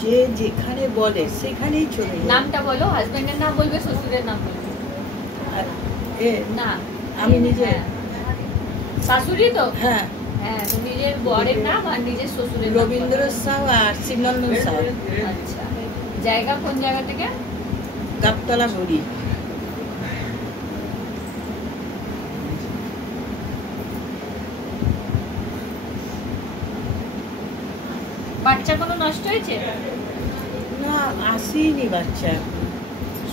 যে যেখানে বলে সেখানেই চলে যায়। নামটা বলো, হাজবেন্ডের নাম বলবে, শ্বশুরের নাম বলবে। না আমি নিজে শাশুড়ি তো? হ্যাঁ হ্যাঁ, তো নিজের বরের নাম আর নিজের শ্বশুরের নাম। রবীন্দ্র সাউ আর শিবনন্দন সাউ। আচ্ছা, জায়গা কোন জায়গা থেকে? গাবতলা গড়ি। বাচ্চা কোনো নষ্ট হয়েছে? না আসেনি বাচ্চা।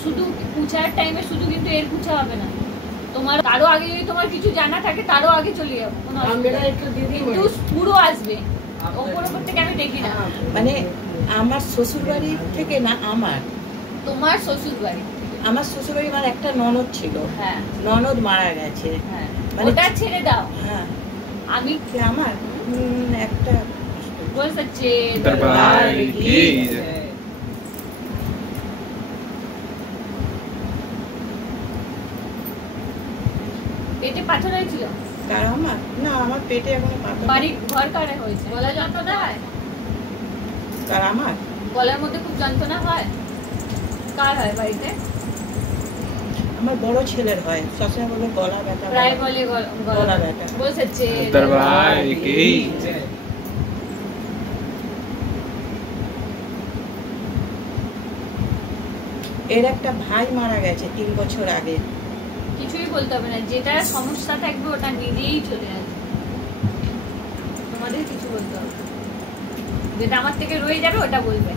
শুধু পূজার টাইমে শুধু কিন্তু এর পূজা হবে না, তোমার তারও আগে যদি তোমার কিছু জানা থাকে তারও আগে চলে যাবো, কিন্তু পুরো আসবে। ওপর ওপর থেকে আমি দেখি না। মানে আমার শ্বশুর বাড়ি থেকে না, আমার তোমার শ্বশুর বাড়ি? আমার শ্বশুর বাড়ি মানে একটা ননদ ছিল। হ্যাঁ, ননদ মারা গেছে। হ্যাঁ, মানে ওটা ছেড়ে দাও। হ্যাঁ, আমি আমার একটা বল সচ্চে দরবার কি পেটে পাথর হয়েছিল? কার? আমার না, আমার পেটে এখনো পাথর। বাড়ি ঘর কারে হয়েছে? গলা যন্ত্রণা হয়? কার? আমার গলার মধ্যে খুব যন্ত্রণা হয়? কার হয় বাড়িতে? আমার বড় ছেলের হয়। সবসময় বলে গলা ব্যথা, প্রায় বলে গলা ব্যথা। বল সচ্চে দরবার কি এর একটা ভাই মারা গেছে 3 বছর আগে। কিছুই বলতে হবে না, যেটা সমস্যা থাকবে ওটা নিজেই চলে আসবে, তোমাদের কিছু বলতে হবে না। যেটা আমার থেকে রয়ে যাবে ওটা বলবে।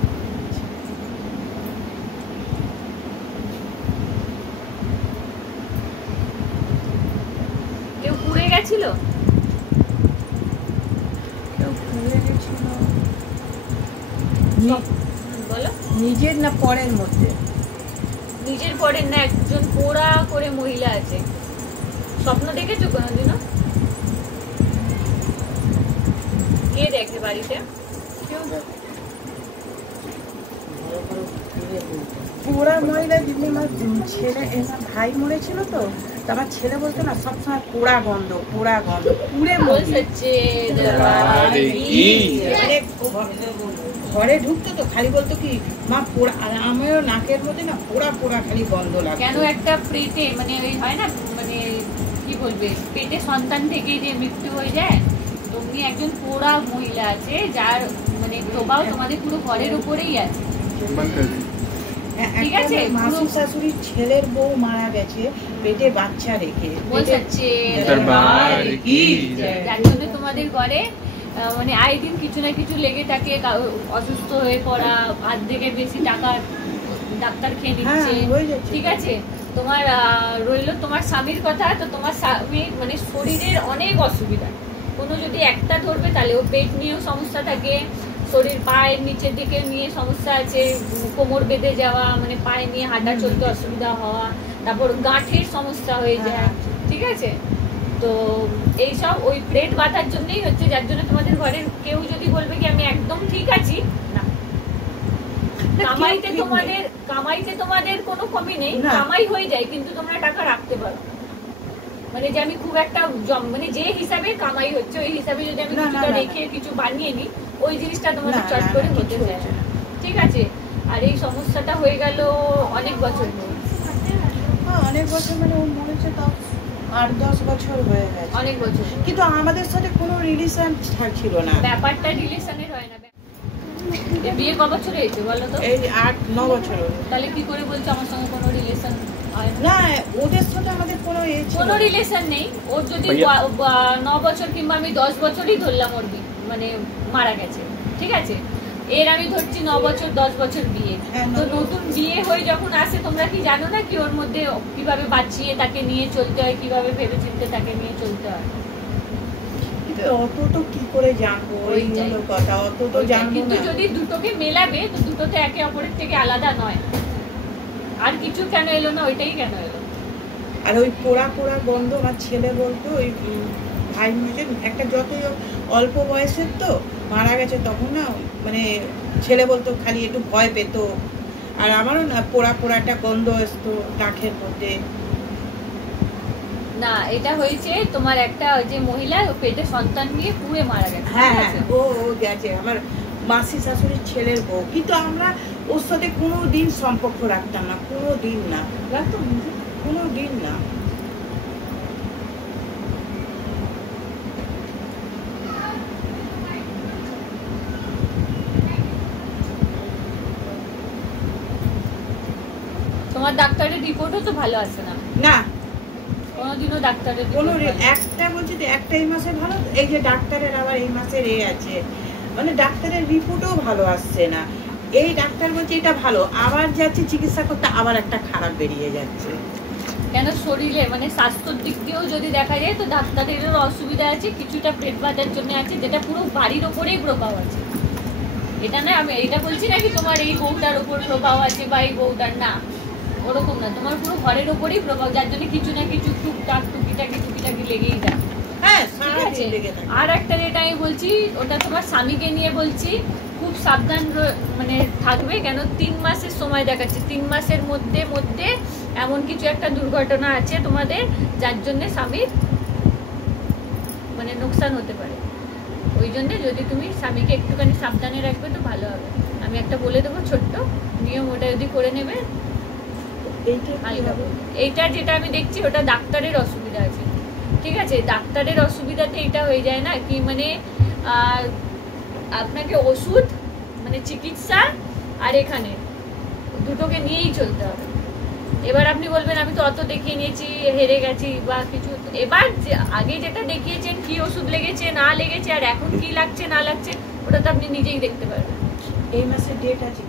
কেউ পুড়ে গেছিল? কেউ পুড়ে গেছিল? বলো। নিজের না পরের মধ্যে? নিজের পরের না, একজন পোড়া করে মহিলা আছে। স্বপ্ন দেখেছো কোনোদিনও? কে দেখে বাড়িতে? পোড়া মহিলা যিনি আমার ছেলে, আমার ভাই মরেছিল তো আমার ছেলে বলতো না সবসময় পোড়া গন্ধ, পোড়া গন্ধ, পুড়ে বলছে ঘরে ঢুকতো তো খালি বলতো কি মা পোড়া, আর আমিও নাকের মধ্যে না পোড়া পোড়া খালি গন্ধ লাগে। কেন একটা পেটে মানে ওই হয় না, মানে কি বলবে, পেটে সন্তান থেকে যে মৃত্যু হয়ে যায়, তেমনি একজন পোড়া মহিলা আছে যার মানে প্রভাব তোমাদের পুরো ঘরের উপরেই আছে। ঠিক আছে, মাসুর শাশুড়ির ছেলের বউ মারা গেছে পেটে বাচ্চা রেখে। বলছে যার জন্য তোমাদের ঘরে মানে আই দিন কিছু না কিছু লেগে থাকে, অসুস্থ হয়ে পড়া, অর্ধেকের বেশি টাকা ডাক্তার খেয়ে নিচ্ছে। ঠিক আছে, তোমার রইলো তোমার স্বামীর কথা, তো তোমার স্বামীর মানে শরীরের অনেক অসুবিধা, কোনো যদি একটা ধরবে তাহলে ও পেট নিয়েও সমস্যা থাকে, শরীর পায়ের নিচের দিকে নিয়ে সমস্যা আছে, কোমর বেঁধে যাওয়া, মানে পায়ে নিয়ে হাঁটা চলতে অসুবিধা হওয়া, তারপর গাঁঠের সমস্যা হয়ে যায়। ঠিক আছে, তো এইসব ওই পেট বাঁধার জন্যই হচ্ছে, যার জন্য তোমাদের ঘরের কেউ যদি বলবে কি আমি একদম ঠিক আছি, না। কামাইতে তোমাদের কোনো কমি নেই, কামাই হয়ে যায়, কিন্তু তোমরা টাকা রাখতে পারো। মানে যে আমি খুব একটা মানে যে হিসাবে কামাই হচ্ছে ওই হিসাবে যদি আমি কিছুটা রেখে কিছু বানিয়ে নিই, ওই জিনিসটা তোমাদের চট করে হতে যায়। ঠিক আছে, আর এই সমস্যাটা হয়ে গেল অনেক বছর ধরে। অনেক বছর মানে ও মরেছে তাও 8-10 বছর হয়ে গেছে। অনেক বছর, কিন্তু আমাদের সাথে কোনো রিলেশন ছিল না। ব্যাপারটা রিলেশনের হয় না। বিয়ে ক বছর হয়েছে বলো তো? এই 8-9 বছর। তাহলে কি করে বলছো আমার সঙ্গে কোনো রিলেশন হয় না? ওদের সাথে আমাদের কোনো রিলেশন নেই। ওর যদি 9 বছর কিংবা আমি 10 বছরই ধরলাম ওর মানে মারা গেছে, ঠিক আছে, এর আমি ধরছি 9 বছর 10 বছর বিয়ে। তো নতুন বিয়ে হয়ে যখন আসে, তোমরা কি জানো না কি ওর মধ্যে কিভাবে বাঁচিয়ে তাকে নিয়ে চলতে হয়, কিভাবে ভেবে চিন্তে তাকে নিয়ে চলতে হয়? অত তো কি করে জানবো, ওই কথা অত তো জানবো না। কিন্তু যদি দুটোকে মেলাবে তো দুটো তো একে অপরের থেকে আলাদা নয়। আর কিছু কেন এলো না, ওইটাই কেন এলো। আর ওই পোড়া পোড়া গন্ধ আমার ছেলে বলতো, ওই ভাই মরেছে একটা যতই অল্প বয়সের তো মারা গেছে, তখন না মানে ছেলে বলতো খালি একটু ভয় পেত, আর আমারও না পোড়া পোড়া একটা গন্ধ আসতো নাকের মধ্যে। না, এটা হয়েছে তোমার একটা যে মহিলা পেটে সন্তান নিয়ে পুড়ে মারা গেছে। হ্যাঁ হ্যাঁ, ও গেছে আমার মাসি শাশুড়ির ছেলের বউ, কিন্তু আমরা ওর সাথে কোনো দিন সম্পর্ক রাখতাম না, কোনো দিন না, রাখতাম কোনো দিন না। তোমার ডাক্তারের রিপোর্টও তো ভালো আসে না। না, কোনোদিনও ডাক্তারের কোনো একটা বলছি তো একটা এই মাসে ভালো, এই যে ডাক্তারের আবার এই মাসের আছে, মানে ডাক্তারের রিপোর্টও ভালো আসছে না। এই ডাক্তার বলছে এটা ভালো, আবার যাচ্ছে চিকিৎসা করতে আবার একটা খারাপ বেরিয়ে যাচ্ছে। কেন শরীরে মানে স্বাস্থ্যের দিক দিয়েও যদি দেখা যায় তো ডাক্তারেরও অসুবিধা আছে, কিছুটা পেট ব্যথার জন্য আছে, যেটা পুরো বাড়ির ওপরেই প্রভাব আছে। এটা না, আমি এটা বলছি না কি তোমার এই বউটার ওপর প্রভাব আছে বা এই বউটার, না ওরকম না, তোমার পুরো ঘরের ওপরেই প্রভাব, যার জন্য কিছু না কিছু টুকটাক টুকিটাকি লেগেই যায়। হ্যাঁ, ঠিক আছে। আর একটা যেটা আমি বলছি ওটা তোমার স্বামীকে নিয়ে বলছি, খুব সাবধান মানে থাকবে, কেন 3 মাসের সময় দেখাচ্ছে, 3 মাসের মধ্যে এমন কিছু একটা দুর্ঘটনা আছে তোমাদের, যার জন্য স্বামীর মানে নোকসান হতে পারে। ওই জন্য যদি তুমি স্বামীকে একটুখানি সাবধানে রাখবে তো ভালো হবে। আমি একটা বলে দেবো ছোট্ট নিয়ম, ওটা যদি করে নেবে। এইটা যেটা আমি দেখছি ওটা ডাক্তারের অসুবিধা আছে, ঠিক আছে। ডাক্তারের অসুবিধাতে এটা হয়ে যায় না কি, মানে আপনাকে ওষুধ মানে চিকিৎসা আর এখানে দুটোকে নিয়েই চলতে হবে। এবার আপনি বলবেন আমি তো অত দেখিয়ে নিয়েছি, হেরে গেছি বা কিছু, এবার আগে যেটা দেখিয়েছেন কি ওষুধ লেগেছে না লেগেছে আর এখন কি লাগছে না লাগছে ওটা তো আপনি নিজেই দেখতে পারবেন। এই মাসে ডেট আছে।